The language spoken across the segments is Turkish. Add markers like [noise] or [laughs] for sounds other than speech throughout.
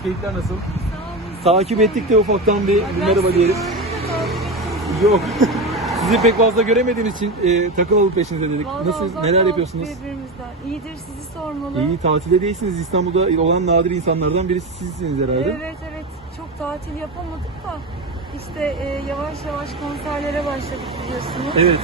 nasılsınız? Keyifler nasıl? Sağ olun. Takip ettik de ufaktan bir, merhaba diyelim. Yok. [laughs] Sizi pek fazla göremediğimiz için e, takılalım peşinize dedik. Vallahi Nasıl, neler yapıyorsunuz? Birbirimizden. İyidir sizi sormalı. İyi, tatilde değilsiniz. İstanbul'da olan nadir insanlardan birisi sizsiniz herhalde. Evet evet çok tatil yapamadık da işte e, yavaş yavaş konserlere başladık biliyorsunuz. Evet.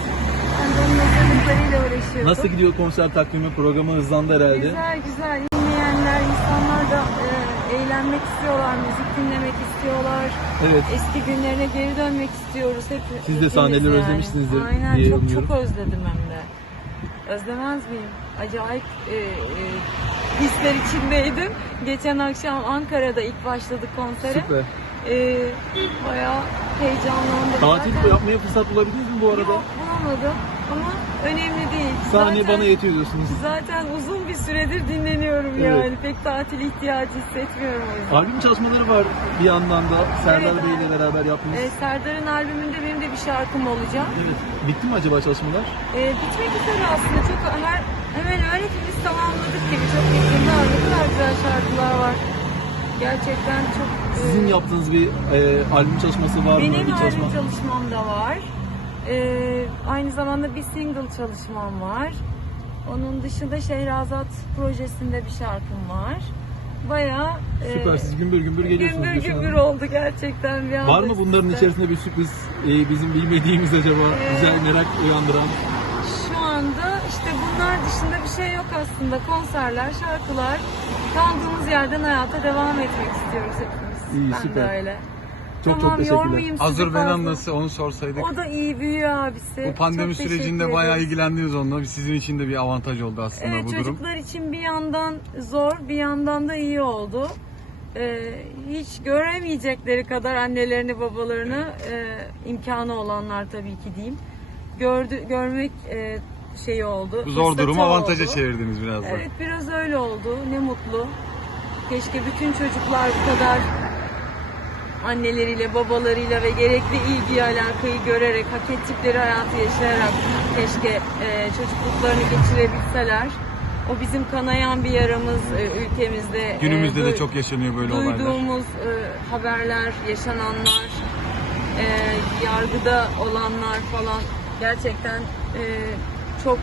Ben de onun hazırlıklarıyla uğraşıyordum. Nasıl gidiyor konser takvimi? Programı hızlandı herhalde. Güzel güzel. Dinleyenler, insanlar da e, eğlenmek istiyorlar, müzik dinlemek istiyorlar. Evet. Eski günlerine geri dönmek istiyoruz hep. Siz de sahneleri yani. özlemişsinizdir Aynen diye çok umuyorum. çok özledim hem de. Özlemez miyim? Acayip e, e, hisler içindeydim. Geçen akşam Ankara'da ilk başladık konsere. Süper. E, bayağı heyecanlandım. Tatil Zaten- yapmaya fırsat bulabildiniz mi bu arada? Yok bulamadım ama önemli değil. Sahne Zaten- bana yetiyor diyorsunuz. Zaten uzun bir süredir dinleniyorum Evet. yani. Pek tatil ihtiyacı hissetmiyorum o yüzden. Albüm çalışmaları var bir yandan da Serdar Evet, Bey ile beraber yaptınız. Ee, Serdar'ın albümünde benim de bir şarkım olacak. Evet. Bitti mi acaba çalışmalar? Ee, bitmek üzere aslında. Çok her, hemen hemen hepimiz tamamladık gibi. Çok yakında ne kadar güzel şarkılar var. Gerçekten çok... e, Sizin yaptığınız bir e, albüm çalışması var mı? Benim albüm çalışma. çalışmam da var. Ee, aynı zamanda bir single çalışmam var. Onun dışında Şehrazat projesinde bir şarkım var. Bayağı e, Süper siz gümbür gümbür geliyorsunuz. gümbür gümbür Hanım. oldu gerçekten bir anda. Var mı bunların üste. içerisinde bir sürpriz e, bizim bilmediğimiz acaba Ee, güzel merak uyandıran? Şu anda işte bunlar dışında bir şey yok aslında. Konserler, şarkılar. Kaldığımız yerden hayata devam etmek istiyoruz hepimiz. İyi, ben süper. de öyle. Çok çok tamam, teşekkürler. yormayayım sizi Hazır. Venom nasıl onu sorsaydık. O da iyi büyüyor abisi. Bu pandemi Çok sürecinde bayağı ilgilendiniz onunla. Sizin için de bir avantaj oldu aslında Evet bu durum. çocuklar için bir yandan zor bir yandan da iyi oldu. Ee, hiç göremeyecekleri kadar annelerini babalarını e, imkanı olanlar tabii ki diyeyim. Gördü, görmek e, şeyi oldu. Bu zor durumu avantaja oldu. çevirdiniz biraz da. Evet biraz öyle oldu. Ne mutlu. Keşke bütün çocuklar bu kadar anneleriyle, babalarıyla ve gerekli ilgi alakayı görerek, hak ettikleri hayatı yaşayarak keşke e, çocukluklarını geçirebilseler. O bizim kanayan bir yaramız e, ülkemizde. E, Günümüzde de duy- çok yaşanıyor böyle olaylar. Duyduğumuz e, haberler, yaşananlar, e, yargıda olanlar falan gerçekten e, çok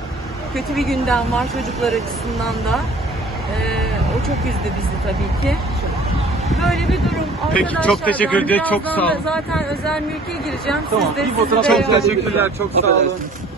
kötü bir gündem var çocuklar açısından da. E, o çok üzdü bizi tabii ki. Böyle bir durum. Peki, Arkadaşlar, çok teşekkür ben ederim. Çok birazdan sağ da olun. Zaten özel mülke gireceğim. Tamam, Siz de, bir sizi fotoğraf Çok teşekkürler, çok sağ olun. Affedersiniz.